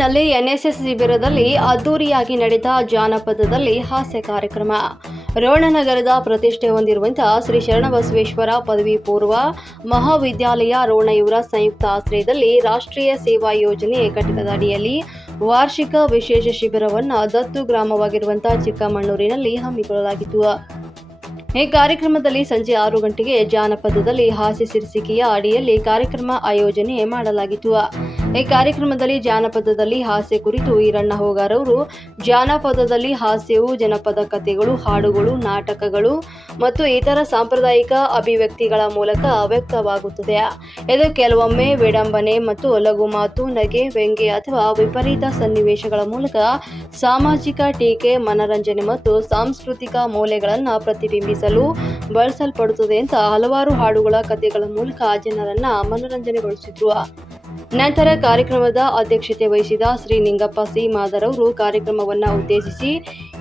ಚಿಕ್ಕಮಣ್ಣೂರಿನಲ್ಲಿ NSS ಶಿಬಿರದಲ್ಲಿ ಅದ್ದೂರಿಯಾಗಿ ನಡೆದ ಜಾನಪದದಲ್ಲಿ ಹಾಸ್ಯ ಕಾರ್ಯಕ್ರಮ. ರೋಣನಗರದ ಪ್ರತಿಷ್ಠೆ ಹೊಂದಿರುವಂತಹ ಶ್ರೀ ಶರಣಬಸವೇಶ್ವರ ಪದವಿ ಪೂರ್ವ ಮಹಾವಿದ್ಯಾಲಯ ರೋಣ ಸಂಯುಕ್ತ ಆಶ್ರಯದಲ್ಲಿ ರಾಷ್ಟ್ರೀಯ ಸೇವಾ ಯೋಜನೆ ಘಟಕದ ಅಡಿಯಲ್ಲಿ ವಾರ್ಷಿಕ ವಿಶೇಷ ಶಿಬಿರವನ್ನು ದತ್ತು ಗ್ರಾಮವಾಗಿರುವಂತಹ ಚಿಕ್ಕಮಣ್ಣೂರಿನಲ್ಲಿ ಹಮ್ಮಿಕೊಳ್ಳಲಾಗಿತ್ತು. ಈ ಕಾರ್ಯಕ್ರಮದಲ್ಲಿ ಸಂಜೆ ಆರು ಗಂಟೆಗೆ ಜಾನಪದದಲ್ಲಿ ಹಾಸ್ಯ ಶೀರ್ಷಿಕೆಯ ಅಡಿಯಲ್ಲಿ ಕಾರ್ಯಕ್ರಮ ಆಯೋಜನೆ ಮಾಡಲಾಗಿತ್ತು. ಈ ಕಾರ್ಯಕ್ರಮದಲ್ಲಿ ಜಾನಪದದಲ್ಲಿ ಹಾಸ್ಯ ಕುರಿತು ಈರಣ್ಣ ಹೋಗಾರವರು, ಜಾನಪದದಲ್ಲಿ ಹಾಸ್ಯವು ಜನಪದ ಕಥೆಗಳು ಹಾಡುಗಳು, ನಾಟಕಗಳು ಮತ್ತು ಇತರ ಸಾಂಪ್ರದಾಯಿಕ ಅಭಿವ್ಯಕ್ತಿಗಳ ಮೂಲಕ ವ್ಯಕ್ತವಾಗುತ್ತದೆ ಇದು ಕೆಲವೊಮ್ಮೆ ವಿಡಂಬನೆ ಮತ್ತು ಲಘು ಮಾತು, ನಗೆ, ವ್ಯಂಗ್ಯ ಅಥವಾ ವಿಪರೀತ ಸನ್ನಿವೇಶಗಳ ಮೂಲಕ ಸಾಮಾಜಿಕ ಟೀಕೆ, ಮನರಂಜನೆ ಮತ್ತು ಸಾಂಸ್ಕೃತಿಕ ಮೌಲ್ಯಗಳನ್ನು ಪ್ರತಿಬಿಂಬಿಸಲು ಬಳಸಲ್ಪಡುತ್ತದೆ ಅಂತ ಹಲವಾರು ಹಾಡುಗಳ ಕಥೆಗಳ ಮೂಲಕ ಜನರನ್ನ ಮನರಂಜನೆಗೊಳಿಸಿದ್ರು. ನಂತರ ಕಾರ್ಯಕ್ರಮದ ಅಧ್ಯಕ್ಷತೆ ವಹಿಸಿದ ಶ್ರೀ ನಿಂಗಪ್ಪ ಸಿ ಮಾದರವರು ಕಾರ್ಯಕ್ರಮವನ್ನ ಉದ್ದೇಶಿಸಿ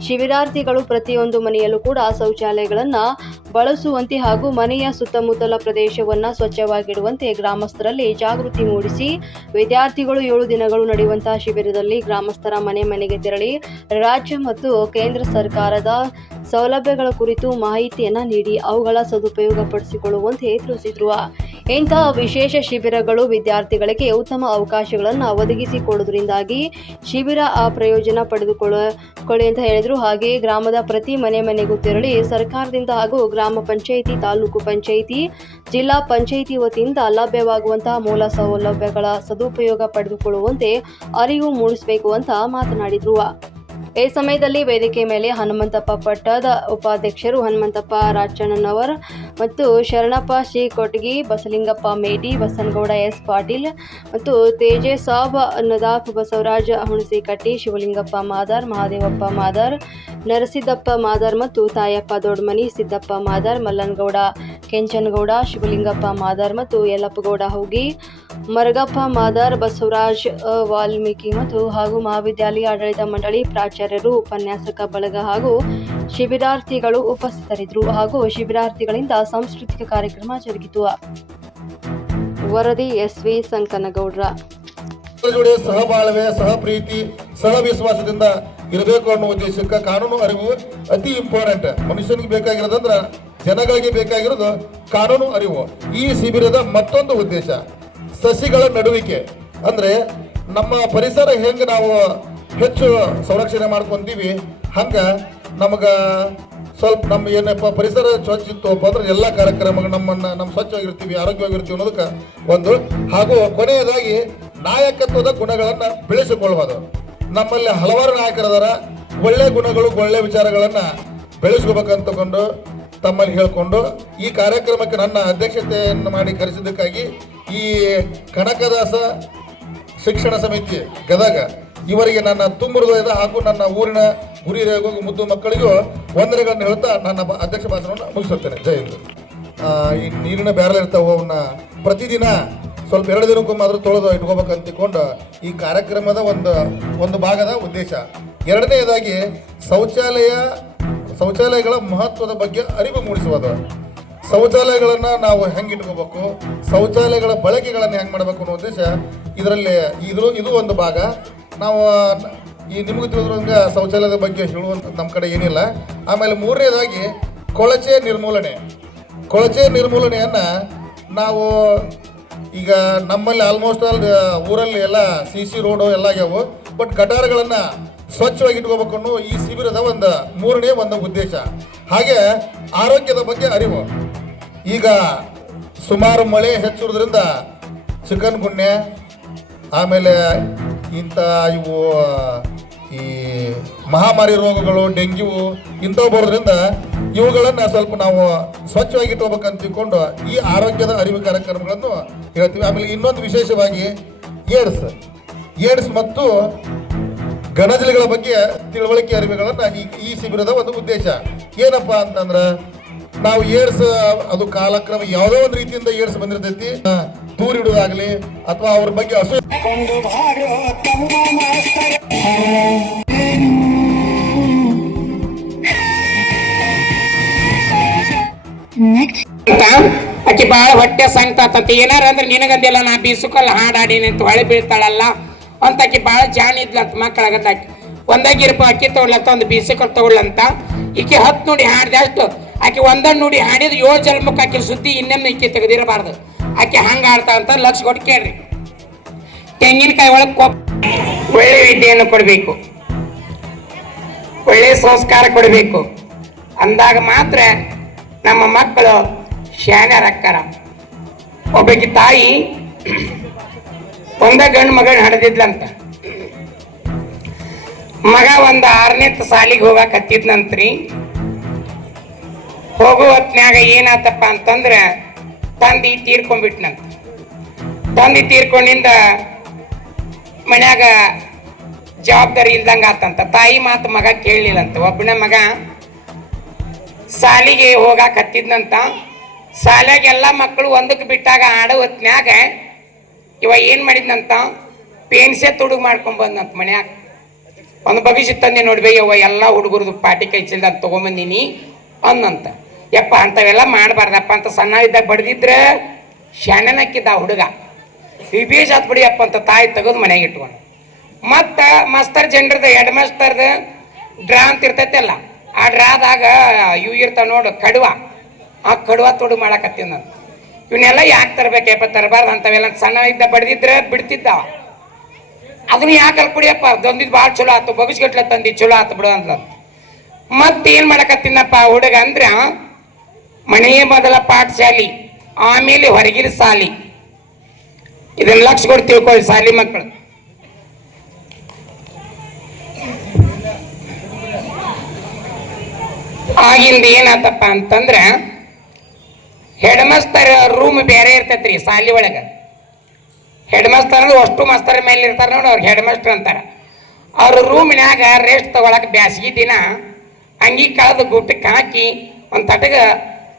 ಶಿಬಿರಾರ್ಥಿಗಳು ಪ್ರತಿಯೊಂದು ಮನೆಯಲ್ಲೂ ಕೂಡ ಶೌಚಾಲಯಗಳನ್ನು ಬಳಸುವಂತೆ ಹಾಗೂ ಮನೆಯ ಸುತ್ತಮುತ್ತಲ ಪ್ರದೇಶವನ್ನು ಸ್ವಚ್ಛವಾಗಿಡುವಂತೆ ಗ್ರಾಮಸ್ಥರಲ್ಲಿ ಜಾಗೃತಿ ಮೂಡಿಸಿ ವಿದ್ಯಾರ್ಥಿಗಳು ಏಳು ದಿನಗಳು ನಡೆಯುವಂತಹ ಶಿಬಿರದಲ್ಲಿ ಗ್ರಾಮಸ್ಥರ ಮನೆ ಮನೆಗೆ ತೆರಳಿ ರಾಜ್ಯ ಮತ್ತು ಕೇಂದ್ರ ಸರ್ಕಾರದ ಸೌಲಭ್ಯಗಳ ಕುರಿತು ಮಾಹಿತಿಯನ್ನು ನೀಡಿ ಅವುಗಳ ಸದುಪಯೋಗ ಪಡಿಸಿಕೊಳ್ಳುವಂತೆ ತಿಳಿಸಿದ್ರು. ಇಂತಹ ವಿಶೇಷ ಶಿಬಿರಗಳು ವಿದ್ಯಾರ್ಥಿಗಳಿಗೆ ಉತ್ತಮ ಅವಕಾಶಗಳನ್ನು ಒದಗಿಸಿಕೊಡುವುದರಿಂದಾಗಿ ಶಿಬಿರ ಆ ಪ್ರಯೋಜನ ಪಡೆದುಕೊಳ್ಳಿ ಅಂತ ಹೇಳಿದರು. ಹಾಗೆ ಗ್ರಾಮದ ಪ್ರತಿ ಮನೆ ಮನೆಗೂ ತೆರಳಿ ಸರ್ಕಾರದಿಂದ ಹಾಗೂ ಗ್ರಾಮ ಪಂಚಾಯಿತಿ, ತಾಲೂಕು ಪಂಚಾಯಿತಿ, ಜಿಲ್ಲಾ ಪಂಚಾಯಿತಿ ವತಿಯಿಂದ ಲಭ್ಯವಾಗುವಂತಹ ಮೂಲ ಸೌಲಭ್ಯಗಳ ಸದುಪಯೋಗ ಪಡೆದುಕೊಳ್ಳುವಂತೆ ಅರಿವು ಮೂಡಿಸಬೇಕು ಅಂತ ಮಾತನಾಡಿದ್ರು. ಈ ಸಮಯದಲ್ಲಿ ವೇದಿಕೆ ಮೇಲೆ ಹನುಮಂತಪ್ಪ ಪಟ್ಟದ ಉಪಾಧ್ಯಕ್ಷರು ಹನುಮಂತಪ್ಪ ರಾಜಣ್ಣನವರ್ ಮತ್ತು ಶರಣಪ್ಪ ಶ್ರೀ ಕೊಟಗಿ ಬಸಲಿಂಗಪ್ಪ ಮೇಟಿ ಬಸನಗೌಡ ಎಸ್ ಪಾಟೀಲ್ ಮತ್ತು ತೇಜಸಾಬ್, ನದಾಫ್ ಬಸವರಾಜ, ಹುಣಸಿಕಟ್ಟಿ, ಶಿವಲಿಂಗಪ್ಪ ಮಾದಾರ್, ಮಹಾದೇವಪ್ಪ ಮಾದಾರ್, ನರಸಿದ್ದಪ್ಪ ಮಾದಾರ್ ಮತ್ತು ತಾಯಪ್ಪ ದೊಡ್ಮನಿ, ಸಿದ್ದಪ್ಪ ಮಾದಾರ್, ಮಲ್ಲನಗೌಡ ಕೆಂಚನಗೌಡ, ಶಿವಲಿಂಗಪ್ಪ ಮಾದಾರ್ ಮತ್ತು ಯಲ್ಲಪ್ಪಗೌಡ ಹೋಗಿ ಮರಗಪ್ಪ ಮಾದಾರ್, ಬಸವರಾಜ್ ವಾಲ್ಮೀಕಿ ಮತ್ತು ಹಾಗೂ ಮಹಾವಿದ್ಯಾಲಯ ಆಡಳಿತ ಮಂಡಳಿ ಪ್ರಾಚಾರ್ಯರು ಉಪನ್ಯಾಸಕ ಬಳಗ ಹಾಗೂ ಶಿಬಿರಾರ್ಥಿಗಳು ಉಪಸ್ಥಿತರಿದ್ದರು ಹಾಗೂ ಶಿಬಿರಾರ್ಥಿಗಳಿಂದ ಸಾಂಸ್ಕೃತಿಕ ಕಾರ್ಯಕ್ರಮ ಜರುಗಿತು. ವರದಿ ಎಸ್ ವಿ ಸಂಕನಗೌಡ್ರ. ಜೋಡಿ ಸಹಬಾಳ್ವೆ ಸಹ ಪ್ರೀತಿ ಸಹ ವಿಶ್ವಾಸದಿಂದ ಇರಬೇಕು ಅನ್ನೋ ಉದ್ದೇಶಕ್ಕೆ ಕಾನೂನು ಅರಿವು ಅತಿ ಇಂಪಾರ್ಟೆಂಟ್ ಮನುಷ್ಯನಿಗೆ ಬೇಕಾಗಿರೋದಂದ್ರ ಜನಗಳಿಗೆ ಬೇಕಾಗಿರೋದು ಕಾನೂನು ಅರಿವು. ಈ ಶಿಬಿರದ ಮತ್ತೊಂದು ಉದ್ದೇಶ ಸಸಿಗಳ ನಡುವಿಕೆ. ಅಂದ್ರೆ ನಮ್ಮ ಪರಿಸರ ಹೆಂಗ್ ನಾವು ಹೆಚ್ಚು ಸಂರಕ್ಷಣೆ ಮಾಡ್ಕೊಂತೀವಿ. ಹಂಗ ನಮಗೆ ಸ್ವಲ್ಪ ನಮ್ಮ ಏನಪ್ಪ ಪರಿಸರ ಸ್ವಚ್ಛ ಇತ್ತು ಅಂದ್ರೆ ಎಲ್ಲ ಕಾರ್ಯಕ್ರಮಗಳು ನಮ್ಮನ್ನು ನಮ್ಮ ಸ್ವಚ್ಛವಾಗಿರ್ತೀವಿ, ಆರೋಗ್ಯವಾಗಿರ್ತೀವಿ ಅನ್ನೋದಕ್ಕೆ ಒಂದು. ಹಾಗೂ ಕೊನೆಯದಾಗಿ ನಾಯಕತ್ವದ ಗುಣಗಳನ್ನು ಬೆಳೆಸಿಕೊಳ್ಳಬಹುದು ನಮ್ಮಲ್ಲಿ ಹಲವಾರು ನಾಯಕರದಾರ. ಒಳ್ಳೆ ಗುಣಗಳು, ಒಳ್ಳೆ ವಿಚಾರಗಳನ್ನು ಬೆಳೆಸ್ಕೋಬೇಕಂತಕೊಂಡು ತಮ್ಮಲ್ಲಿ ಹೇಳ್ಕೊಂಡು ಈ ಕಾರ್ಯಕ್ರಮಕ್ಕೆ ನನ್ನ ಅಧ್ಯಕ್ಷತೆಯನ್ನು ಮಾಡಿ ಕರೆಸಿದ್ದಕ್ಕಾಗಿ ಈ ಕನಕದಾಸ ಶಿಕ್ಷಣ ಸಮಿತಿ ಗದಗ ಇವರಿಗೆ ನನ್ನ ತುಂಬ ಹೃದಯದ ಹಾಗೂ ನನ್ನ ಊರಿನ ಗುರಿ ರೇಗೋಗಿ ಮುದ್ದು ಮಕ್ಕಳಿಗೂ ವಂದನೆಗಳನ್ನು ಹೇಳ್ತಾ ನನ್ನ ಅಧ್ಯಕ್ಷ ಭಾಷಣವನ್ನು ಮುಗಿಸುತ್ತೇನೆ. ಜೈ ಹಿಂದ್. ಈ ನೀರಿನ ಬ್ಯಾರಲ್ ಇರ್ತಾವೆ ಅವನ್ನ ಪ್ರತಿದಿನ ಸ್ವಲ್ಪ ಎರಡು ದಿನಕ್ಕೊಮ್ಮಾದ್ರೂ ತೊಳೆದು ಇಟ್ಕೋಬೇಕು ಅಂತಿಕೊಂಡು ಈ ಕಾರ್ಯಕ್ರಮದ ಒಂದು ಒಂದು ಭಾಗದ ಉದ್ದೇಶ. ಎರಡನೆಯದಾಗಿ ಶೌಚಾಲಯ, ಶೌಚಾಲಯಗಳ ಮಹತ್ವದ ಬಗ್ಗೆ ಅರಿವು ಮೂಡಿಸುವುದು. ಶೌಚಾಲಯಗಳನ್ನು ನಾವು ಹೆಂಗೆ ಇಟ್ಕೋಬೇಕು? ಶೌಚಾಲಯಗಳ ಬಳಕೆಗಳನ್ನು ಹೆಂಗೆ ಮಾಡಬೇಕು ಅನ್ನೋ ಉದ್ದೇಶ ಇದರಲ್ಲಿ ಇದು ಇದು ಒಂದು ಭಾಗ. ನಾವು, ಈ ನಿಮಗೆ ತಿಳಿದ್ರಂಗೆ ಶೌಚಾಲಯದ ಬಗ್ಗೆ ಹೇಳುವಂಥ ನಮ್ಮ ಕಡೆ ಏನಿಲ್ಲ. ಆಮೇಲೆ ಮೂರನೇದಾಗಿ ಕೊಳಚೆ ನಿರ್ಮೂಲನೆ. ಕೊಳಚೆ ನಿರ್ಮೂಲನೆಯನ್ನು ನಾವು ಈಗ ನಮ್ಮಲ್ಲಿ ಆಲ್ಮೋಸ್ಟ್ ಆಲ್ ಊರಲ್ಲಿ ಎಲ್ಲ ಸಿ ಸಿ ರೋಡು ಎಲ್ಲ ಆಗ್ಯಾವು. ಬಟ್ ಗಟಾರಗಳನ್ನು ಸ್ವಚ್ಛವಾಗಿ ಇಟ್ಕೋಬೇಕು ಅನ್ನೋ ಈ ಶಿಬಿರದ ಒಂದು ಮೂರನೇ ಒಂದು ಉದ್ದೇಶ. ಹಾಗೆ ಆರೋಗ್ಯದ ಬಗ್ಗೆ ಅರಿವು. ಈಗ ಸುಮಾರು ಮಳೆ ಹೆಚ್ಚಿರೋದ್ರಿಂದ ಚಿಕನ್ ಗುಣ್ಯ ಆಮೇಲೆ ಇಂಥ ಇವು, ಈ ಮಹಾಮಾರಿ ರೋಗಗಳು, ಡೆಂಗ್ಯೂ ಇಂಥವು ಬರೋದ್ರಿಂದ ಇವುಗಳನ್ನು ಸ್ವಲ್ಪ ನಾವು ಸ್ವಚ್ಛವಾಗಿ ಇಟ್ಕೋಬೇಕಂತ ತಿಳ್ಕೊಂಡು ಈ ಆರೋಗ್ಯದ ಅರಿವು ಕಾರ್ಯಕ್ರಮಗಳನ್ನು ಹೇಳ್ತೀವಿ. ಆಮೇಲೆ ಇನ್ನೊಂದು ವಿಶೇಷವಾಗಿ ಏಡ್ಸ್. ಏಡ್ಸ್ ಮತ್ತು ಗಣಜಲಿಗಳ ಬಗ್ಗೆ ತಿಳುವಳಿಕೆ ಅರಿವುಗಳನ್ನು ಈ ಈ ಶಿಬಿರದ ಒಂದು ಉದ್ದೇಶ. ಏನಪ್ಪ ಅಂತಂದ್ರೆ ನಾವು ಏಡ್ಸ್, ಅದು ಕಾಲಕ್ರಮ ಯಾವುದೋ ಒಂದು ರೀತಿಯಿಂದ ಏಡ್ಸ್ ಬಂದಿರ್ತೈತಿ. ದೂರಿಡುವುದಾಗ್ಲಿ ಅಥವಾ ಅವ್ರ ಬಗ್ಗೆ ಅಸೂ ಅಂತ? ಆಕಿ ಬಾಳ ಹೊಟ್ಟೆ ಸಂಗ್ತಾತಂತ ಏನಾರ ಅಂದ್ರೆ ನಿನಗದಿಲ್ಲ ನಾ ಬೀಸುಕಲ್ಲ ಹಾಡಾಡಿ ಅಂತ ಹೊಳೆ ಬೀಳ್ತಾಳಲ್ಲ ಅಂತ ಆಕಿ ಭಾಳ ಜಾಣ ಇದ್ಲಂತ ಮಕ್ಕಳಾಗತ್ತ ಅಕ್ಕಿ. ಒಂದಾಗಿರಪ್ಪ ಅಕ್ಕಿ ತಗೊಳ್ಳತ್ತ ಒಂದು ಬೀಸಿಕಲ್ ತಗೊಳ್ಳಂತ ಈಕೆ ಹತ್ತು ನೋಡಿ ಹಾಡ್ದೆ ಅಷ್ಟು. ಆಕೆ ಒಂದೊಂದು ನೋಡಿ ಹಾಡಿದ ಏಳು ಜನ್ಮಕ್ಕೆ ಆಕೆ ಸುದ್ದಿ ಇನ್ನೊಂದು ಈಕೆ ತೆಗೆದಿರಬಾರ್ದು. ಆಕೆ ಹಂಗ ಆಡ್ತಾ ಅಂತ ಲಕ್ಷ ಕೊಟ್ಟು ಕೇಳ್ರಿ. ತೆಂಗಿನಕಾಯಿ ಒಳಗೆ ಕೊಪ್ಪ ಒಳ್ಳೆ ವಿದ್ಯೆಯನ್ನು ಕೊಡಬೇಕು. ಒಳ್ಳೆ ಸಂಸ್ಕಾರ ಕೊಡಬೇಕು. ಅಂದಾಗ ಮಾತ್ರ ನಮ್ಮ ಮಕ್ಕಳು ಶಾನ್ಯರಕ್ಕಾರ ಒಬ್ಬಕ್ಕೆ ತಾಯಿ ಒಂದ ಗಂಡು ಮಗನ ಹಡ್ದಿದ್ಲಂತ. ಮಗ ಒಂದ ಆರನೇ ಸಾಲಿಗೆ ಹೋಗಾಕ ಹತ್ತಿದ್ನಂತ್ರಿ. ಹೋಗುವ ಹೊತ್ನ್ಯಾಗ ಏನಾತಪ್ಪ ಅಂತಂದ್ರ ತಂದಿ ತೀರ್ಕೊಂಡ್ಬಿಟ್ನಂತ. ತಂದಿ ತೀರ್ಕೊಂಡಿಂದ ಮನ್ಯಾಗ ಜವಾಬ್ದಾರಿ ಇಲ್ದಂಗ ಆತಂತ. ತಾಯಿ ಮಾತು ಮಗ ಕೇಳಲಿಲ್ಲಂತ. ಒಬ್ಬನ ಮಗ ಸಾಲಿಗೆ ಹೋಗಾಕ ಹತ್ತಿದ್ನಂತ. ಎಲ್ಲ ಮಕ್ಕಳು ಒಂದಕ್ಕೆ ಬಿಟ್ಟಾಗ ಆಡೋ ಹೊತ್ನ್ಯಾಗ ಇವ ಏನ್ ಮಾಡಿದ್ನಂತ? ಪೇನ್ಸೆ ತುಡುಗು ಮಾಡ್ಕೊಂಡ್ ಬಂದಂತ ಮನ್ಯಾಗ. ಒಂದು ಭವಿಷ್ಯ ತಂದೆ ನೋಡ್ಬೇ, ಯವ್ವ, ಎಲ್ಲ ಹುಡುಗರದು ಪಾಟಿ ಕೈ ಚಿಲ್ದಾಗ ತಗೊಂಬಂದಿನಿ ಅನ್ನಂತ. ಯಪ್ಪ, ಅಂಥವೆಲ್ಲ ಮಾಡಬಾರ್ದಪ್ಪ ಅಂತ ಸಣ್ಣ ಇದ್ದಾಗ ಬಡ್ದಿದ್ರೆ ಶಾಣನಕ್ಕಿದ್ದ ಆ ಹುಡುಗ. ವಿಭೀಷ ಆತ್ ಬಿಡಿಯಪ್ಪ ಅಂತ ತಾಯಿ ತೆಗೆದು ಮನೆಗೆ ಇಟ್ಕೊಂಡು. ಮತ್ತ ಮಾಸ್ತರ್ ಜನರದ ಹೆಡ್ ಮಾಸ್ತರ್ದ ಡ್ರಾ ಅಂತ ಇರ್ತೈತಲ್ಲ ಆ ಡ್ರಾದಾಗ ಇವು ಇರ್ತಾವ ನೋಡು, ಕಡುವ. ಆ ಕಡುವ ತೊಡು ಮಾಡಕತ್ತೀವಿ ನಾನು. ಇವನ್ನೆಲ್ಲ ಯಾಕೆ ತರಬೇಕಪ್ಪ ತರಬಾರ್ದು ಅಂತವೆಲ್ಲ ಸಣ್ಣ ಇದ್ದ ಬಡ್ದಿದ್ರೆ ಬಿಡ್ತಿದ್ದಾವ. ಅದನ್ನ ಯಾಕೆ ಕುಡಿಯಪ್ಪ ದೊಂದಿದ್ದು ಭಾಳ ಚಲೋ ಆತು, ಬಗಸ್ಗಟ್ಲೆ ತಂದಿ, ಚಲೋ ಆತು ಬಿಡು ಅಂತ ಮತ್ತೆ ಏನು ಮಾಡಕತ್ತಿನಪ್ಪ ಹುಡುಗ ಅಂದ್ರ ಮನೆಯೇ ಮೊದಲ ಪಾಠಶಾಲಿ, ಆಮೇಲೆ ಹೊರಗಿನ ಸಾಲಿ. ಇದನ್ನ ಲಕ್ಷ ಕೊಟ್ಟು ತಿಳ್ಕೊಳ್ಳಿ ಸಾಲಿ ಮಕ್ಕಳು ಆಗಿಂದ ಏನಾತಪ್ಪ ಅಂತಂದ್ರ ಹೆಡ್ ಮಾಸ್ತರ್ ರೂಮ್ ಬೇರೆ ಇರ್ತೈತ್ರಿ ಸಾಲಿ ಒಳಗ. ಹೆಡ್ ಮಾಸ್ತರ್ ಅಂದ್ರೆ ಅಷ್ಟು ಮಾಸ್ತರ್ ಮೇಲೆ ಇರ್ತಾರೆ ನೋಡಿ ಅವ್ರಿಗೆ ಹೆಡ್ ಮಾಸ್ಟರ್ ಅಂತಾರ. ಅವ್ರ ರೂಮಿನಾಗ ರೆಸ್ಟ್ ತಗೊಳಕ್ ಬ್ಯಾಸಗಿ ದಿನ ಅಂಗಿ ಕಳೆದು ಗುಟ್ಟಕ್ಕೆ ಹಾಕಿ ಒಂದು ತಟಗ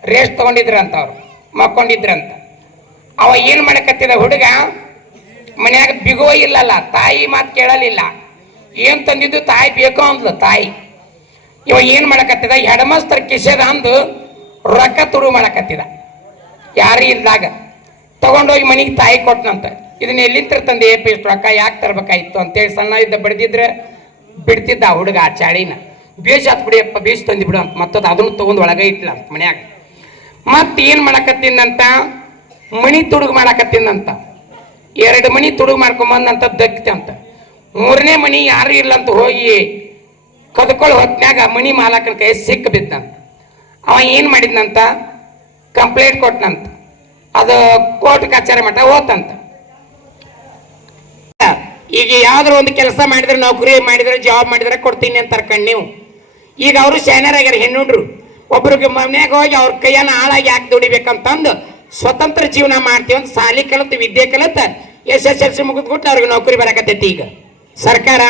ರೆಸ್ಟ್ ತಗೊಂಡಿದ್ರಂತ ಅವ್ರು ಮಕ್ಕೊಂಡಿದ್ರಂತ. ಅವ ಏನು ಮಾಡಕತ್ತಿದ ಹುಡುಗ? ಮನ್ಯಾಗ ಬಿಗುವ ಇಲ್ಲಲ್ಲ, ತಾಯಿ ಮಾತು ಕೇಳಲಿಲ್ಲ. ಏನು ತಂದಿದ್ದು ತಾಯಿ ಬೇಕು ಅಂದ್ಲು ತಾಯಿ. ಇವ ಏನು ಮಾಡಕತ್ತಿದ? ಹೆಡ್ ಮಾಸ್ತರ್ ಕಿಸೆದ ಅಂದು ರೊಕ್ಕ ತುಡು ಮಾಡಕತ್ತಿದ. ಯಾರು ಇದ್ದಾಗ ತಗೊಂಡೋಗಿ ಮನೆಗೆ ತಾಯಿ ಕೊಟ್ಟನಂತ ಇದನ್ನ ಎಲ್ಲಿಂದ ತಂದೆ? ಏ, ಪಿ ರೊಕ್ಕ ಯಾಕೆ ತರ್ಬೇಕಾಯ್ತು ಅಂತೇಳಿ ಸಣ್ಣ ಇದ್ದ ಬಡ್ದಿದ್ರೆ ಬಿಡ್ತಿದ್ದ ಹುಡುಗ ಆ ಚಾಳಿನ. ಬೇಷ್ ಆತ್ ಬಿಡಿಯಪ್ಪ ಬೇಷ್ ತಂದಿ ಬಿಡು ಅಂತ ಮತ್ತದ ಅದನ್ನು ತಗೊಂಡು ಒಳಗೆ ಇಟ್ಲ ಮನ್ಯಾಗ. ಮತ್ ಏನ್ ಮಾಡಕತ್ತಿನಂತ? ಮಣಿ ತುಡುಗು ಮಾಡಕತ್ತಿನಂತ. ಎರಡು ಮಣಿ ತುಡುಗು ಮಾಡ್ಕೊಂಬಂದಂತ ದಕ್ತಿ ಅಂತ. ಮೂರನೇ ಮಣಿ ಯಾರು ಇಲ್ಲ ಅಂತ ಹೋಗಿ ಕದ್ಕೊಳ್ಳೋ ಹೊತ್ನ್ಯಾಗ ಮಣಿ ಮಾಲಕನ ಕೈ ಸಿಕ್ಕ ಬಿದ್ದಂತ ಅವ ಏನ್ ಮಾಡಿದ್ನಂತ? ಕಂಪ್ಲೇಂಟ್ ಕೊಟ್ಟನಂತ ಅದು ಕೋರ್ಟ್ ಕಚೇರಿ ಮಟ್ಟ ಹೋತಂತ. ಈಗ ಯಾವ್ದಾರು ಒಂದು ಕೆಲಸ ಮಾಡಿದ್ರೆ ನೌಕರಿ ಮಾಡಿದ್ರೆ ಜಾಬ್ ಮಾಡಿದ್ರೆ ಕೊಡ್ತೀನಿ ಅಂತ ಕಣ್ ನೀವು. ಈಗ ಅವರು ಆಗ್ಯಾರ ಹೆಣ್ಣುಡ್ರು. ಒಬ್ರಿಗೆ ಮನೆಗೆ ಹೋಗಿ ಅವ್ರ ಕೈಯನ್ನ ಹಾಳಾಗಿ ಯಾಕೆ ದುಡಿಬೇಕಂತಂದು ಸ್ವತಂತ್ರ ಜೀವನ ಮಾಡ್ತೀವಿ ಅಂತ ಸಾಲಿ ಕಲಿತು, ವಿದ್ಯೆ ಕಲಿತ, ಎಸ್ ಎಸ್ ಎಲ್ ಸಿ ಮುಗಿದ್ಬಿಟ್ಟು ಅವ್ರಿಗೆ ನೌಕರಿ ಬರಕತ್ತೈತಿ ಈಗ. ಸರ್ಕಾರ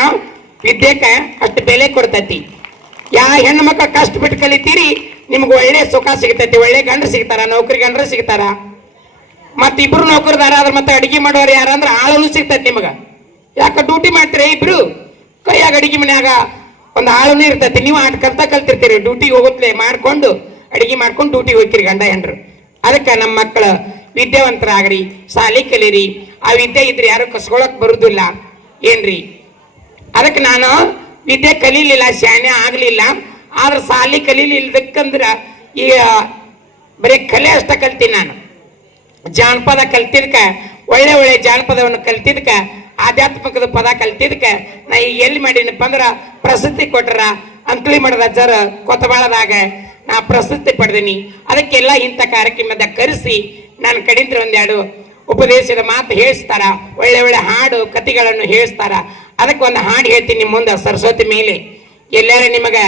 ವಿದ್ಯೆಕ ಅಷ್ಟು ಬೆಲೆ ಕೊಡ್ತೈತಿ. ಯಾ ಹೆಣ್ಣು ಮಕ್ಕಳ ಕಷ್ಟ ಬಿಟ್ಟು ಕಲಿತೀರಿ, ನಿಮ್ಗೆ ಒಳ್ಳೆ ಸುಖ ಸಿಗ್ತೈತಿ, ಒಳ್ಳೆ ಗಂಡ್ರು ಸಿಗ್ತಾರ, ನೌಕರಿ ಗಂಡ್ರು ಸಿಗ್ತಾರ. ಮತ್ತೆ ಇಬ್ರು ನೌಕರದಾರ ಅದ್ರ ಮತ್ತೆ ಅಡಿಗೆ ಮಾಡೋರು ಯಾರಂದ್ರೆ ಆಳನು ಸಿಗ್ತೈತಿ ನಿಮಗೆ. ಯಾಕ ಡ್ಯೂಟಿ ಮಾಡ್ತೀರಿ ಇಬ್ರು? ಕೈಯಾಗ ಅಡಿಗೆ ಮನ್ಯಾಗ ಒಂದು ಆಳನೇ ಇರ್ತೈತಿ, ನೀವು ಆಟ ಕಲ್ತಾ ಕಲ್ತಿರ್ತೀರಿ. ಡ್ಯೂಟಿಗೆ ಹೋಗುತ್ತಲೇ ಮಾಡ್ಕೊಂಡು, ಅಡಿಗೆ ಮಾಡ್ಕೊಂಡು ಡ್ಯೂಟಿಗೆ ಹೋಗ್ತೀರಿ ಗಂಡ ಹೆಂಡ್ರು. ಅದಕ್ಕೆ ನಮ್ಮ ಮಕ್ಕಳು ವಿದ್ಯಾವಂತರಾಗ್ರಿ, ಶಾಲೆ ಕಲೀರಿ. ಆ ವಿದ್ಯೆ ಇದ್ರೆ ಯಾರು ಕಸ್ಕೊಳಕ್ ಬರುದಿಲ್ಲ. ಏನ್ರಿ? ಅದಕ್ಕೆ ನಾನು ವಿದ್ಯೆ ಕಲೀಲಿಲ್ಲ ಶಾನೆ ಆಗಲಿಲ್ಲ. ಆದ್ರೆ ಶಾಲೆ ಕಲೀಲಿಲ್ಲದಕ್ಕಂದ್ರ ಈಗ ಬರೀ ಕಲೆ ಅಷ್ಟ ಕಲ್ತೀನಿ ನಾನು. ಜಾನಪದ ಕಲ್ತಿದ್ಕ, ಒಳ್ಳೆ ಒಳ್ಳೆ ಜಾನಪದವನ್ನು ಕಲ್ತಿದ್ಕ ಆಧ್ಯಾತ್ಮಿಕದ ಪದ ಕಲ್ತಿದ್ಕ ನಾ ಈಗ ಎಲ್ಲಿ ಮಾಡೀನಪ್ಪ ಅಂದ್ರ ಪ್ರಸಿದ್ಧಿ ಕೊಟ್ರ ಅಂಕ್ಲಿ ಮಠದ ಜರ ಕೊತ್ತಬಾಳದಾಗ ನಾ ಪ್ರಸಿದ್ಧಿ ಪಡೆದೀನಿ. ಅದಕ್ಕೆಲ್ಲ ಇಂಥ ಕಾರ್ಯಕ್ರಮದ ಕರೆಸಿ ನನ್ನ ಕಡಿಂದ್ರ ಒಂದೆರಡು ಉಪದೇಶದ ಮಾತು ಹೇಳಿಸ್ತಾರ. ಒಳ್ಳೆ ಒಳ್ಳೆ ಹಾಡು ಕಥೆಗಳನ್ನು ಹೇಳಿಸ್ತಾರ. ಅದಕ್ಕೆ ಒಂದು ಹಾಡು ಹೇಳ್ತೀನಿ ನಿಮ್ಮ ಮುಂದೆ ಸರಸ್ವತಿ ಮೇಲೆ. ಎಲ್ಲಾರ ನಿಮಗೆ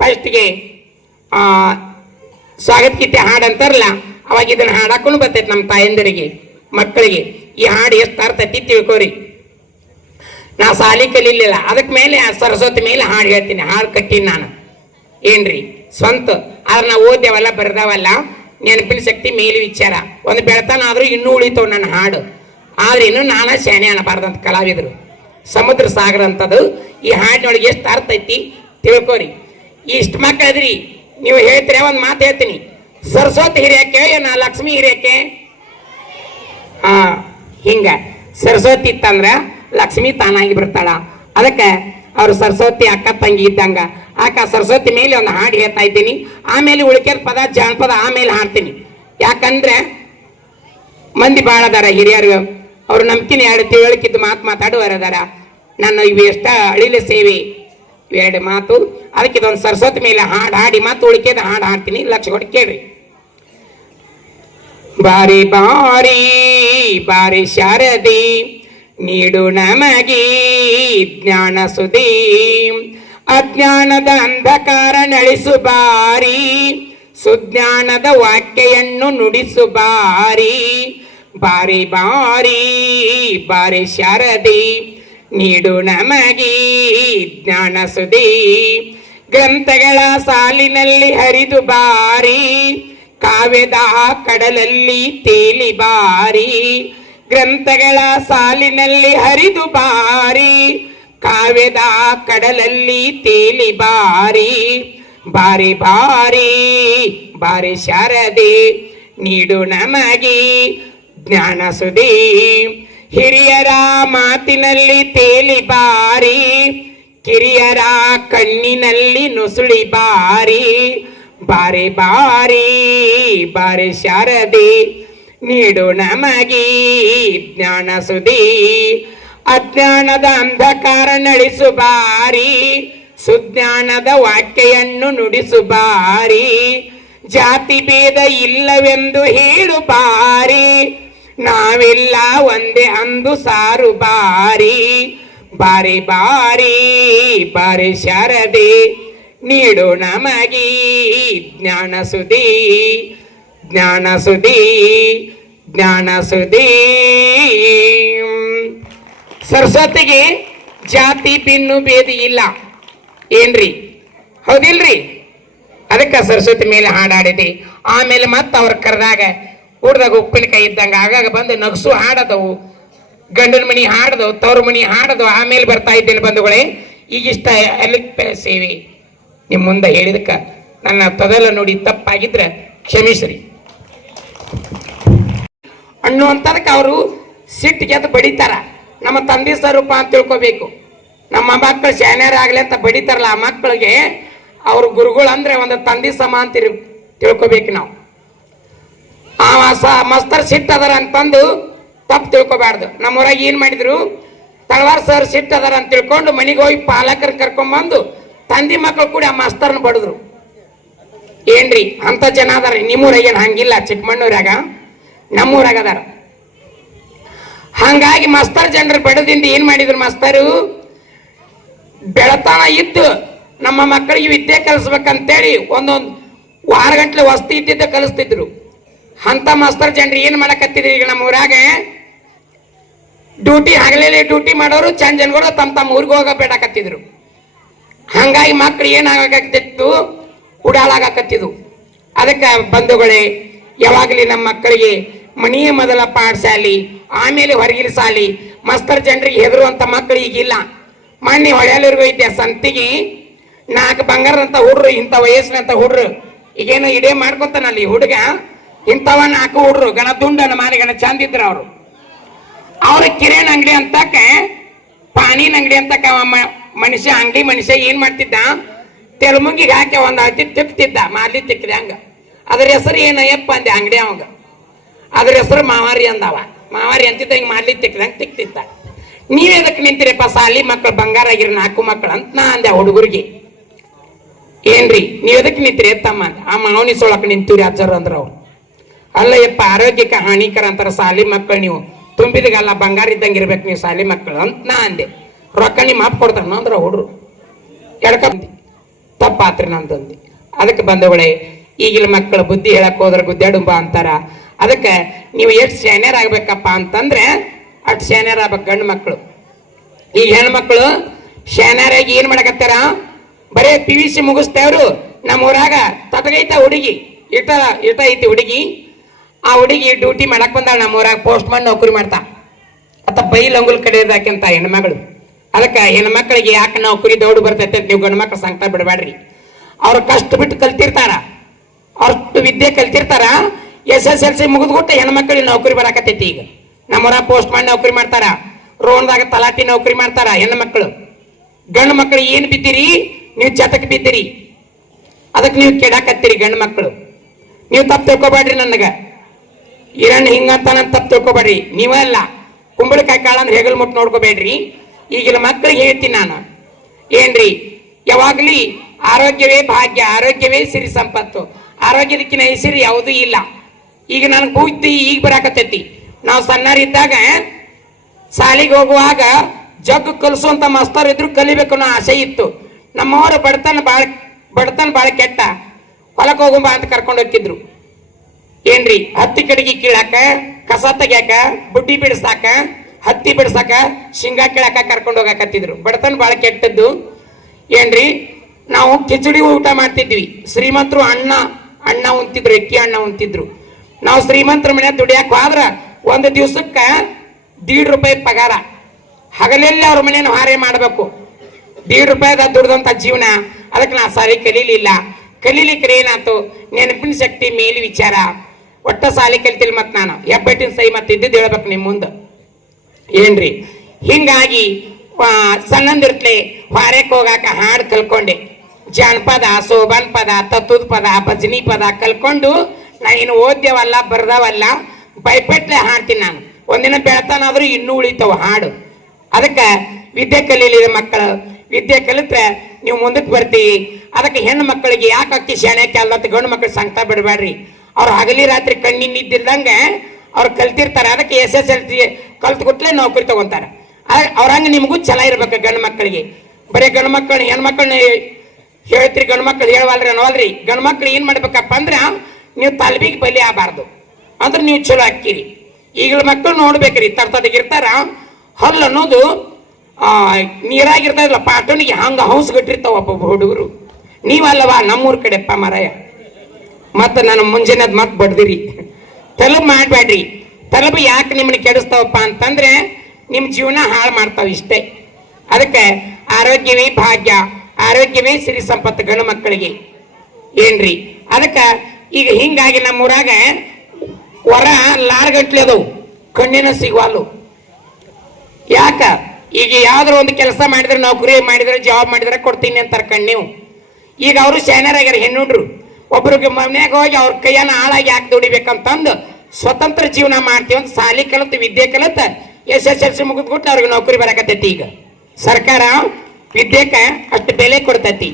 ಫಸ್ಟ್ಗೆ ಸ್ವಾಗತ ಗೀತೆ ಹಾಡು ಅಂತಾರಲ್ಲ, ಅವಾಗ ಇದನ್ನ ಹಾಡಾಕೊಂಡು ಬರ್ತೈತೆ ನಮ್ಮ ತಾಯಂದಿರಿಗೆ, ಮಕ್ಕಳಿಗೆ. ಈ ಹಾಡು ಎಷ್ಟು ಅರ್ಥ ಐತಿ ತಿಳ್ಕೊರಿ. ನಾ ಸಾಲಿ ಕಲೀಲಿಲ್ಲ. ಅದಕ್ಕೆ ಮೇಲೆ ಸರಸ್ವತಿ ಮೇಲೆ ಹಾಡು ಹೇಳ್ತೀನಿ. ಹಾಡು ಕಟ್ಟೀನಿ ನಾನು. ಏನ್ರಿ? ಸ್ವಂತ. ಆದ್ರೆ ನಾವು ಓದ್ಯಾವಲ್ಲ, ಬರ್ದಾವಲ್ಲ, ನೆನಪಿನ ಶಕ್ತಿ ಮೇಲೆ ವಿಚಾರ. ಒಂದು ಬೆಳತನ ಆದ್ರೂ ಇನ್ನೂ ಉಳಿತವ್ ನನ್ನ ಹಾಡು. ಆದ್ರೆ ಇನ್ನು ನಾನ ಶಾನೆ ಅನ್ನಬಾರ್ದಂತ ಕಲಾವಿದರು. ಸಮುದ್ರ ಸಾಗರ ಅಂತದು. ಈ ಹಾಡಿನೊಳಗೆ ಎಷ್ಟು ಅರ್ಥ ಐತಿ? ತಿಳ್ಕೊರಿ. ಇಷ್ಟು ಮಕ್ಕಳದ್ರಿ ನೀವು ಹೇಳ್ತೀರ, ಒಂದು ಮಾತು ಹೇಳ್ತೀನಿ. ಸರಸ್ವತಿ ಹಿರಿಯಕ್ಕೆ, ನಾ ಲಕ್ಷ್ಮಿ ಹಿರಿಯಕ್ಕೆ? ಹಾ, ಹಿಂಗ. ಸರಸ್ವತಿ ಇತ್ತಂದ್ರ ಲಕ್ಷ್ಮಿ ತಾನಾಗಿ ಬರ್ತಾಳ. ಅದಕ್ಕೆ ಅವ್ರು ಸರಸ್ವತಿ ಅಕ್ಕ ತಂಗಿ ಇದ್ದಂಗ, ಆಕ ಸರಸ್ವತಿ ಮೇಲೆ ಒಂದು ಹಾಡು ಹೇಳ್ತಾ ಇದ್ದೀನಿ. ಆಮೇಲೆ ಉಳಿಕೆದ ಪದ, ಜಾನಪದ ಆಮೇಲೆ ಹಾಡ್ತೀನಿ. ಯಾಕಂದ್ರೆ ಮಂದಿ ಭಾಳ ಅದಾರ ಹಿರಿಯರು. ಅವ್ರು ನಂಬಿಕೆನ ಎರಡು ತಿಳುವಳಿಕಿದ್ದು ಮಾತು ಮಾತಾಡುವರ ಅದಾರ. ನಾನು ಇವು ಎಷ್ಟ ಅಳಿಲೆ ಸೇವೆ. ಇವೆರಡು ಮಾತು. ಅದಕ್ಕೆ ಇದೊಂದು ಸರಸ್ವತಿ ಮೇಲೆ ಹಾಡು ಹಾಡಿ ಮಾತು, ಉಳಿಕೆದ ಹಾಡು ಹಾಡ್ತೀನಿ. ಲಕ್ಷ ಕೊಟ್ಟು ಕೇಳ್ರಿ. ಬಾರಿ ಬಾರಿ ಬಾರಿ ಶಾರದಿ. ನೀಡು ನಮಗೆ ಜ್ಞಾನ ಸುದಿ ಅಜ್ಞಾನದ ಅಂಧಕಾರ ನಳಿಸು ಬಾರಿ. ಸುಜ್ಞಾನದ ವಾಕ್ಯೆಯನ್ನು ನುಡಿಸು ಬಾರಿ. ಬಾರಿ ಬಾರಿ ಬಾರಿ ಶಾರದಿ. ನೀಡು ನಮಗೆ ಜ್ಞಾನ ಸುದಿ ಗ್ರಂಥಗಳ ಸಾಲಿನಲ್ಲಿ ಹರಿದು ಬಾರಿ. ಕಾವ್ಯದ ಕಡಲಲ್ಲಿ ತೇಲಿ ಬಾರಿ. ಗ್ರಂಥಗಳ ಸಾಲಿನಲ್ಲಿ ಹರಿದು ಬಾರಿ, ಕಾವ್ಯದ ಕಡಲಲ್ಲಿ ತೇಲಿ ಬಾರಿ ಬಾರಿ ಬಾರಿ ಬಾರಿ ಶಾರದೆ ನೀಡು ನಮಗೆ ಜ್ಞಾನ ಸುದಿ ಹಿರಿಯರ ಮಾತಿನಲ್ಲಿ ತೇಲಿ ಬಾರಿ, ಕಿರಿಯರ ಕಣ್ಣಿನಲ್ಲಿ ನುಸುಳಿ ಬಾರಿ ಬಾರಿ ಬಾರಿ ಬಾರಿ ಶಾರದೆ ನೀಡು ನಮಗೆ ಜ್ಞಾನ ಸುದಿ ಅಜ್ಞಾನದ ಅಂಧಕಾರ ನಳಿಸು ಬಾರಿ, ಸುಜ್ಞಾನದ ವಾಕ್ಯೆಯನ್ನು ನುಡಿಸು ಬಾರಿ, ಜಾತಿ ಭೇದ ಇಲ್ಲವೆಂದು ಹೇಳು ಬಾರಿ, ನಾವೆಲ್ಲ ಒಂದೇ ಅಂದು ಸಾರು ಬಾರಿ ಬಾರಿ ಬಾರಿ ಬಾರಿ ಶಾರದೆ ನೀಡು ನಮಗೆ ಜ್ಞಾನ ಸುದಿ ಜ್ಞಾನ ಸುದೀ ಜ್ಞಾನ ಸುದೀ ಸರಸ್ವತಿಗೆ ಜಾತಿ, ಪಿನ್ನು, ಭೇದಿ ಇಲ್ಲ. ಏನ್ರಿ? ಹೌದಿಲ್ರಿ? ಅದಕ್ಕೆ ಸರಸ್ವತಿ ಮೇಲೆ ಹಾಡಾಡಿದೆ. ಆಮೇಲೆ ಮತ್ತೆ ಅವ್ರ ಕರೆದಾಗ ಊಟದಾಗ ಉಪ್ಪಿನಕಾಯಿ ಇದ್ದಂಗೆ ಆಗಾಗ ಬಂದು ನಗಸು ಹಾಡದವು. ಗಂಡನ ಮಣಿ ಹಾಡದವು, ತವ್ರ ಮಣಿ ಹಾಡದವು. ಆಮೇಲೆ ಬರ್ತಾ ಇದ್ದೇನೆ ಬಂಧುಗಳೇ, ಈಗಿಷ್ಟ ಅಲ್ಲಿ ಸೇವೆ ನಿಮ್ಮ ಮುಂದೆ ಹೇಳಿದಕ್ಕೆ ನನ್ನ ತೊದಲ ನೋಡಿ ತಪ್ಪಾಗಿದ್ರೆ ಕ್ಷಮಿಸ್ರಿ. ಅನ್ನುವಂಥದಕ್ಕೆ ಅವರು ಸಿಟ್ಟಿಗೆ ಅದು ಬಡಿತಾರ. ನಮ್ಮ ತಂದೆ ಸ್ವರೂಪ ಅಂತ ತಿಳ್ಕೊಬೇಕು. ನಮ್ಮ ಮಕ್ಕಳು ಶಾನ್ಯರಾಗಲಿ ಅಂತ ಬಡಿತಾರಲ್ಲ, ಆ ಮಕ್ಕಳಿಗೆ ಅವ್ರ ಗುರುಗಳು ಅಂದ್ರೆ ಒಂದು ತಂದೆ ಸಮ ಅಂತ ತಿಳ್ಕೊಬೇಕು ನಾವು. ಆ ಸ, ಮಸ್ತರ್ ಸಿಟ್ಟು ಅದಾರ ಅಂತಂದು ತಪ್ಪು ತಿಳ್ಕೊಬಾರ್ದು ನಮ್ಮೂರಾಗ ಏನ್ ಮಾಡಿದ್ರು, ತಳವಾರ ಸರ್ ಸಿಟ್ಟು ಅದಾರ ಅಂತ ತಿಳ್ಕೊಂಡು ಮನೆಗೆ ಹೋಗಿ ಪಾಲಕರನ್ನ ಕರ್ಕೊಂಬಂದು ತಂದೆ ಮಕ್ಕಳು ಕೂಡ ಆ ಮಾಸ್ತರ್ನ ಬಡಿದ್ರು. ಏನ್ರಿ? ಅಂತ ಜನ ಅದಾರ ನಿಮ್ಮೂರಾಗ ಏನು ಹಂಗಿಲ್ಲ ಚಿಕ್ಕಮಣ್ಣೂರಾಗ. ನಮ್ಮೂರಾಗ ಅದಾರ. ಹಂಗಾಗಿ ಮಸ್ತರ್ ಜನರು ಬಡದಿಂದ ಏನ್ ಮಾಡಿದ್ರು ಮಸ್ತರು? ಬೆಳತನ ಇದ್ದು ನಮ್ಮ ಮಕ್ಕಳಿಗೆ ವಿದ್ಯೆ ಕಲಿಸ್ಬೇಕಂತೇಳಿ ಒಂದೊಂದು ವಾರ ಗಂಟ್ಲೆ ವಸ್ತಿ ಇದ್ದಿದ್ದ ಕಲಿಸ್ತಿದ್ರು. ಅಂತ ಮಾಸ್ತರ್ ಜನರು ಏನ್ ಮಾಡಕತ್ತಿದ್ರು ಈಗ ನಮ್ಮ ಊರಾಗ? ಡ್ಯೂಟಿ ಹಗಲೇ ಡ್ಯೂಟಿ ಮಾಡೋರು ಚಂದ ಜನಗಳು ತಮ್ಮ ತಮ್ಮ ಊರಿಗೆ ಹೋಗ ಬೇಡಕತ್ತಿದ್ರು ಹಂಗಾಗಿ ಮಕ್ಳು ಏನಾಗಕತ್ತಿತ್ತು ಉಡಾಳಾಗಕತ್ತಿದ್ವು ಅದಕ್ಕೆ ಬಂಧುಗಳೇ, ಯಾವಾಗಲಿ ನಮ್ಮ ಮಕ್ಕಳಿಗೆ ಮನೆಯ ಮೊದಲ ಪಾಠಶಾಲಿ ಆಮೇಲೆ ಹೊರಗಿನ ಸಾಲಿ ಮಸ್ತರ್ ಜನರಿಗೆ ಹೆದರುವಂತ ಮಕ್ಕಳು ಈಗಿಲ್ಲ. ಮಣ್ಣಿ ಹೊಳೆಯಲ್ಲಿರ್ಗು ಇದ್ದೆ ಸಂತಿಗೆ ನಾಲ್ಕು ಬಂಗಾರದಂತ ಹುಡ್ರು, ಇಂಥ ವಯಸ್ಸಿನಂತ ಹುಡ್ರು, ಈಗೇನು ಇಡೇ ಮಾಡ್ಕೊತಾನಲ್ಲಿ ಹುಡುಗ. ಇಂಥವ ನಾಲ್ಕು ಹುಡ್ರು ಗಣ ದುಂಡನ ಮಾರಿ ಗಣ ಚಂದ ಇದ್ರು ಅವರು. ಅವ್ರ ಕಿರಣ್ ಅಂಗಡಿ ಅಂತಕ ಪಾನಿನ ಅಂಗಡಿ ಅಂತಕ ಅವ ಮನುಷ್ಯ, ಅಂಗಡಿ ಮನುಷ್ಯ ಏನ್ ಮಾಡ್ತಿದ್ದ? ತೆಲುಮುಂಗಿಗೆ ಹಾಕಿ ಒಂದು ಅತಿ ತಿಕ್ತಿದ್ದ ಮಾಲಿ ತಿಕ್ಕಿದೆ ಹಂಗ. ಅದ್ರ ಹೆಸರು ಏನಯ್ಯಪ್ಪ ಅಂದೆ, ಅಂಗಡಿ ಅವಂಗ. ಅದ್ರ ಹೆಸರು ಮಾವಾರಿ ಅಂದವ. ಮಾವಾರಿ ಅಂತಿದ್ದ ಮಾಡ್ಲಿ ಮಾಲಿ ತಿಕ್ಕಿದಂಗ ತಿಕ್ತಿದ್ದ. ನೀವ್ ಎದಕ್ ನಿಂತಿರಪ್ಪ ಸಾಲಿ ಮಕ್ಕಳು ಬಂಗಾರ ಆಗಿರ ನಾಲ್ಕು ಮಕ್ಕಳು ಅಂತ ನಾ ಅಂದೆ ಹುಡುಗರಿಗೆ. ಏನ್ರಿ, ನೀವ್ ಎದಕ್ಕೆ ನಿಂತಿರಿ ತಮ್ಮ ಅಂದ. ಆ ಮಾವನಿ ಸೊಳಕ್ ನಿಂತೀರಿ ಅಜ್ಜರು ಅಂದ್ರ ಅವ್ರು. ಅಲ್ಲ ಎಪ್ಪ ಆರೋಗ್ಯಕ್ಕೆ ಹಾನಿಕರ ಅಂತಾರ ಸಾಲಿ ಮಕ್ಕಳು ನೀವು. ತುಂಬಿದಗಲ್ಲ ಬಂಗಾರ ಇದ್ದಂಗೆ ಇರ್ಬೇಕು ನೀವು ಸಾಲಿ ಮಕ್ಕಳು ಅಂತ ನಾ ಅಂದೆ. ರೊಕ್ಕ ನಿಮ್ಮ ಅಪ್ಪ ಕೊಡ್ತಾನ ಅಂದ್ರ ಹುಡ್ರು ಎಡ್ಕೊಂಡಿ ತಪ್ಪಾತ್ರಿ ನಂದೊಂದು. ಅದಕ್ಕೆ ಬಂದವಳೆ, ಈಗಿನ ಮಕ್ಕಳು ಬುದ್ಧಿ ಹೇಳಕ್ ಹೋದ್ರೆ ಗುದ್ದಾಡುಂಬ ಅಂತಾರ. ಅದಕ್ಕೆ ನೀವು ಎಷ್ಟು ಶಾನ್ಯರ್ ಆಗ್ಬೇಕಪ್ಪ ಅಂತಂದ್ರೆ ಅಟ್ ಶಾನ್ಯರ್ ಆಗ್ಬೇಕು ಗಂಡು ಮಕ್ಕಳು. ಈ ಹೆಣ್ಮಕ್ಳು ಆಗಿ ಏನ್ ಮಾಡಕತ್ತಾರ? ಬರೇ ಪಿ ವಿ ಸಿ ಮುಗಿಸ್ತೇವ್ರು ನಮ್ಮ ಊರಾಗ ತಟಗೈತ ಹುಡುಗಿ ಇಟ ಇಟ ಐತಿ ಹುಡುಗಿ. ಆ ಹುಡುಗಿ ಡ್ಯೂಟಿ ಮಾಡಕ್ ಬಂದಾಳ, ನಮ್ಮ ಊರಾಗ ಪೋಸ್ಟ್ ಮಾಡಿ ನೌಕರಿ ಮಾಡ್ತಾ. ಅತ್ತ ಬೈ ಲಂಗುಲ್ ಕಡೆ ಇರ್ದಾಕೆಂತ ಹೆಣ್ಮಗಳು ಅದಕ್ಕೆ ಹೆಣ್ಮಕ್ಳಿಗೆ ಯಾಕೆ ಕುರಿ ದೌಡು ಬರ್ತೈತೆ ಅಂತ ನೀವು ಗಂಡು ಮಕ್ಳು ಸಂಕಟ ಬಿಡಬೇಡ್ರಿ. ಅವ್ರು ಕಷ್ಟ ಬಿಟ್ಟು ಕಲ್ತಿರ್ತಾರ. ಅಷ್ಟು ವಿದ್ಯೆ ಕಲ್ತಿರ್ತಾರ. ಎಸ್ ಎಸ್ ಎಲ್ ಸಿ ಮುಗಿದ್ಬಿಟ್ಟು ಹೆಣ್ಮಕ್ಳಿಗೆ ನೌಕರಿ ಬರಾಕತ್ತೈತಿ ಈಗ. ನಮ್ಮರ ಪೋಸ್ಟ್ ಮಾಡಿ ನೌಕರಿ ಮಾಡ್ತಾರ. ರೋಣದಾಗ ತಲಾಟಿ ನೌಕರಿ ಮಾಡ್ತಾರ ಹೆಣ್ಣು ಮಕ್ಕಳು ಗಂಡು ಮಕ್ಕಳು ಏನು ಬಿದ್ದೀರಿ? ನೀವು ಚತಕ್ ಬಿದ್ದೀರಿ. ಅದಕ್ಕೆ ನೀವು ಕೆಡಾಕತ್ತೀರಿ ಗಂಡು ಮಕ್ಕಳು ನೀವು ತಪ್ಪು ತಿಳ್ಕೊಬೇಡ್ರಿ ನನಗ. ಇರಣ್ಣ ಹಿಂಗಂತ ನಾನು ತಪ್ಪು ತಿಳ್ಕೊಬೇಡ್ರಿ. ನೀವೇ ಅಲ್ಲ. ಕುಂಬಳಕಾಯಿ ಕಾಳನ್ನು ಹೆಗಲ್ ಮುಟ್ಟು ನೋಡ್ಕೋಬೇಡ್ರಿ. ಈಗಿನ ಮಕ್ಕಳಿಗೆ ಹೇಳ್ತೀನಿ ನಾನು. ಏನ್ರಿ? ಯಾವಾಗ್ಲಿ ಆರೋಗ್ಯವೇ ಭಾಗ್ಯ, ಆರೋಗ್ಯವೇ ಸಿರಿ ಸಂಪತ್ತು. ಆರೋಗ್ಯದಕ್ಕಿನ ಹೆಸರು ಯಾವುದೂ ಇಲ್ಲ. ಈಗ ನನಗೆ ಕೂತಿ ಈಗ ಬರಾಕತ್ತೈತಿ. ನಾವು ಸಣ್ಣರಿದ್ದಾಗ ಶಾಲೆಗೆ ಹೋಗುವಾಗ ಜಗ್ ಕಲಿಸುವಂತ ಮಾಸ್ತರ್ ಇದ್ರು ಕಲಿಬೇಕು ಅನ್ನೋ ಆಸೆ ಇತ್ತು. ನಮ್ಮವರ ಬಡತನ ಬಾಳ ಬಡತನ ಬಾಳ ಕೆಟ್ಟ. ಹೊಲಕ್ಕೆ ಹೋಗುಂಬ ಅಂತ ಕರ್ಕೊಂಡು ಹೋಗ್ತಿದ್ರು. ಏನ್ರಿ? ಹತ್ತಿ ಕಡೆಗೆ ಕೀಳಾಕ, ಕಸ ತೆಗ್ಯಾಕ ಬುಟ್ಟಿ ಬಿಡಿಸಾಕ ಹತ್ತಿ ಬಿಡ್ಸಕ ಶೇಂಗಾ ಕೇಳಕ ಕರ್ಕೊಂಡು ಹೋಗಕತ್ತಿದ್ರು. ಬಡತನ ಬಾಳ ಕೆಟ್ಟದ್ದು. ಏನ್ರಿ? ನಾವು ಕಿಚಡಿ ಊಟ ಮಾಡ್ತಿದ್ವಿ. ಶ್ರೀಮಂತರು ಅಣ್ಣ ಅಣ್ಣ ಉಂತಿದ್ರು ಎಕ್ಕಿ ಅಣ್ಣ ಉಂತಿದ್ರು ನಾವು ಶ್ರೀಮಂತರ ಮನೆ ದುಡಿಯಾಕ ಹೋದ್ರ ಒಂದು ದಿವ್ಸಕ್ಕ ದೀಡ್ ರೂಪಾಯಿ ಪಗಾರ. ಹಗಲೆಲ್ಲ ಅವ್ರ ಮನೇನ ಹಾರೆ ಮಾಡಬೇಕು. ದೀಡ್ ರೂಪಾಯಿದ ದುಡ್ದಂತ ಜೀವನ. ಅದಕ್ಕೆ ನಾ ಸಾಲಿ ಕಲೀಲಿಲ್ಲ. ಕಲೀಲಿಕ್ಕೆ ಏನಾಯ್ತು ನೆನಪಿನ ಶಕ್ತಿ ಮೇಲಿ ವಿಚಾರ. ಒಟ್ಟ ಸಾಲಿ ಕಲಿತಿಲ್ಲ ಮತ್ ನಾನು. ಹೆಬ್ಬಟ್ಟಿನ ಸೈ ಮತ್ತೆ ಇದ್ದಿದ್ದು ಹೇಳ್ಬೇಕು ನಿಮ್ಮ ಮುಂದೆ. ಏನ್ರಿ? ಹಿಂಗಾಗಿ ಸಣ್ಣಂದಿರ್ತ್ಲೆ ಹೊರಕ್ಕೆ ಹೋಗಾಕ ಹಾಡು ಕಲ್ಕೊಂಡೆ. ಜಾನಪದ, ಸೋಬನ್ ಪದ ತತ್ವದ ಪದ, ಭಜನಿ ಪದ ಕಲ್ಕೊಂಡು ನಾ ಇನ್ನು ಓದ್ಯವಲ್ಲ, ಬರ್ದವಲ್ಲ ಬೈಪೆಟ್ಲೆ ಹಾಡ್ತೀನಿ ನಾನು. ಒಂದಿನ ಬೆಳತಾನಾದ್ರೂ ಇನ್ನೂ ಉಳಿತಾವ ಹಾಡು. ಅದಕ್ಕೆ ವಿದ್ಯೆ ಕಲೀಲಿದ ಮಕ್ಕಳು. ವಿದ್ಯೆ ಕಲಿತ್ರೆ ನೀವು ಮುಂದಕ್ಕೆ ಬರ್ತೀವಿ ಅದಕ್ಕೆ ಹೆಣ್ಣು ಮಕ್ಕಳಿಗೆ ಯಾಕೆ ಅಕ್ಕಿ ಶಾಣೆ ಅಂತ ಗಂಡು ಮಕ್ಕಳು ಸಂಕಟ ಬಿಡಬೇಡ್ರಿ. ಅವ್ರು ಹಗಲಿ ರಾತ್ರಿ ಕಣ್ಣಿನ ನಿದ್ದಿಲ್ದಂಗೆ ಅವ್ರು ಕಲ್ತಿರ್ತಾರೆ. ಅದಕ್ಕೆ ಎಸ್ ಎಸ್ ಎಲ್ ಸಿ ಕಲ್ತು ಕೊಟ್ಲೆ ನೌಕರಿ ತಗೊಂತಾರೆ. ಹಂಗೆ ನಿಮಗೂ ಛಲ ಇರ್ಬೇಕು ಗಂಡು ಮಕ್ಕಳಿಗೆ. ಬರೀ ಗಂಡು ಮಕ್ಕಳು ಹೆಣ್ಮಕ್ಳನ್ನ ಹೇಳ್ತೀರಿ ಗಂಡು ಮಕ್ಕಳು ಹೇಳವಲ್ರಿ ಅನ್ನೋಲ್ರಿ ಗಂಡು ಮಕ್ಳು ಏನು ಮಾಡ್ಬೇಕಪ್ಪ ಅಂದ್ರೆ ನೀವು ತಲ್ಬಿಗೆ ಬಲಿ ಆಗಬಾರ್ದು. ಅಂದ್ರೆ ನೀವು ಚಲೋ ಹಾಕಿರಿ ಈಗಲ ಮಕ್ಕಳು ನೋಡ್ಬೇಕ್ರಿ. ತರ್ತದಗಿರ್ತಾರ ಹಲ್ಲು ಅನ್ನೋದು ನೀರಾಗಿರ್ತಾರಲ್ಲ ಪಾಟನಿಗೆ ಹಂಗ ಹೌಸ್ ಗಟ್ಟಿರ್ತಾವ ಒಬ್ಬೊಬ್ಬ ಹುಡುಗರು. ನೀವಲ್ಲವಾ ನಮ್ಮೂರ ಕಡೆಪ್ಪ ಮರಾಯ. ಮತ್ತೆ ನಾನು ಮುಂಜಾನೆ ಅದ್ ಮತ್ತೆ ಬಡ್ದಿರಿ. ತಲಬ್ ಮಾಡಬೇಡ್ರಿ. ತಲುಪು ಯಾಕೆ ನಿಮ್ಮನ್ನ ಕೆಡಿಸ್ತಾವಪ್ಪ ಅಂತಂದ್ರೆ ನಿಮ್ಮ ಜೀವನ ಹಾಳು ಮಾಡ್ತಾವೆ ಇಷ್ಟೇ. ಅದಕ್ಕೆ ಆರೋಗ್ಯವೇ ಭಾಗ್ಯ, ಆರೋಗ್ಯವೇ ಸಿರಿ ಸಂಪತ್ತು ಗಂಡು ಮಕ್ಕಳಿಗೆ. ಏನ್ರಿ? ಅದಕ್ಕೆ ಈಗ ಹಿಂಗಾಗಿ ನಮ್ಮೂರಾಗ ಹೊರ ಲಾರ್ ಗಂಟ್ಲೆ ಅದಾವು. ಕಣ್ಣಿನ ಸಿಗುವಲ್ಲು ಯಾಕ? ಈಗ ಯಾವ್ದಾರು ಒಂದು ಕೆಲಸ ಮಾಡಿದ್ರೆ ನೌಕರಿ ಮಾಡಿದ್ರೆ ಜಾಬ್ ಮಾಡಿದ್ರೆ ಕೊಡ್ತೀನಿ ಅಂತಾರೆ ಕಣ್ಣೀವು ಈಗ ಅವರು ಶಾನ್ಯರ್ ಆಗ್ಯಾರ ಹೆಣ್ಣುಡ್ರು ಒಬ್ರಿಗೆ ಮನ್ಯಾಗ ಹೋಗಿ ಅವ್ರ ಕೈಯನ್ನ ಹಾಳಾಗಿ ಯಾಕೆ ದುಡಿಬೇಕಂತಂದು ಸ್ವತಂತ್ರ ಜೀವನ ಮಾಡ್ತೀವಿ ಅಂತ ಸಾಲಿ ಕಲಿತು, ವಿದ್ಯೆ ಕಲಿತ, ಎಸ್ ಎಸ್ ಎಲ್ ಸಿ ಮುಗಿದ್ಬಿಟ್ಟು ಅವ್ರಿಗೆ ನೌಕರಿ ಬರಕತ್ತೈತಿ ಈಗ. ಸರ್ಕಾರ ವಿದ್ಯೆಕ ಅಷ್ಟು ಬೆಲೆ ಕೊಡ್ತೈತಿ.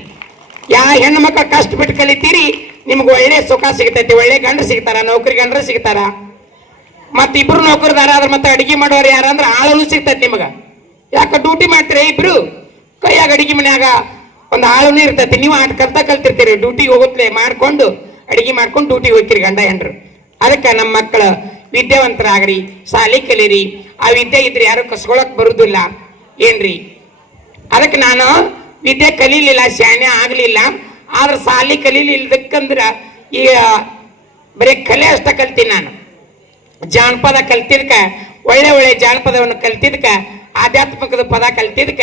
ಯಾ ಹೆಣ್ಣು ಮಕ್ಕಳು ಕಷ್ಟ ಬಿಟ್ಟು ಕಲಿತೀರಿ, ನಿಮ್ಗೆ ಒಳ್ಳೆ ಸುಖ ಸಿಗ್ತೈತಿ, ಒಳ್ಳೆ ಗಂಡ ಸಿಗ್ತಾರ, ನೌಕರಿ ಗಂಡ್ರ ಸಿಗ್ತಾರ. ಮತ್ತೆ ಇಬ್ರು ನೌಕರದಾರ ಅದ್ರ ಮತ್ತೆ ಅಡಿಗೆ ಮಾಡೋರು ಯಾರಂದ್ರೆ ಆಳಲು ಸಿಗ್ತೈತಿ ನಿಮಗೆ. ಯಾಕ ಡ್ಯೂಟಿ ಮಾಡ್ತೀರಿ ಇಬ್ರು ಕೈಯಾಗ ಅಡಿಗೆ ಮನ್ಯಾಗ ಒಂದು ಆಳುನು ಇರ್ತೈತಿ, ನೀವು ಆಟ ಕಲ್ತಾ ಕಲ್ತಿರ್ತೀರಿ. ಡ್ಯೂಟಿಗೆ ಹೋಗುತ್ತಲೇ ಮಾಡ್ಕೊಂಡು, ಅಡಿಗೆ ಮಾಡ್ಕೊಂಡು ಡ್ಯೂಟಿಗೆ ಹೋಗ್ತೀರಿ ಗಂಡ ಹೆಂಡ್ರು. ಅದಕ್ಕೆ ನಮ್ಮ ಮಕ್ಕಳು ವಿದ್ಯಾವಂತರಾಗ್ರಿ, ಶಾಲಿ ಕಲೀರಿ. ಆ ವಿದ್ಯೆ ಇದ್ರೆ ಯಾರು ಕಸ್ಕೊಳಕ್ ಬರುದಿಲ್ಲ. ಏನ್ರಿ? ಅದಕ್ಕೆ ನಾನು ವಿದ್ಯೆ ಕಲೀಲಿಲ್ಲ, ಶಾಣೆ ಆಗ್ಲಿಲ್ಲ. ಆದ್ರೆ ಸಾಲಿ ಕಲೀಲಿಲ್ಲದಕ್ಕಂದ್ರ ಈಗ ಬರೀ ಕಲೆ ಅಷ್ಟ ಕಲ್ತೀನಿ ನಾನು. ಜಾನಪದ ಕಲ್ತಿದ್ಕ, ಒಳ್ಳೆ ಒಳ್ಳೆ ಜಾನಪದವನ್ನು ಕಲ್ತಿದ್ಕ, ಆಧ್ಯಾತ್ಮಿಕದ ಪದ ಕಲ್ತಿದ್ಕ.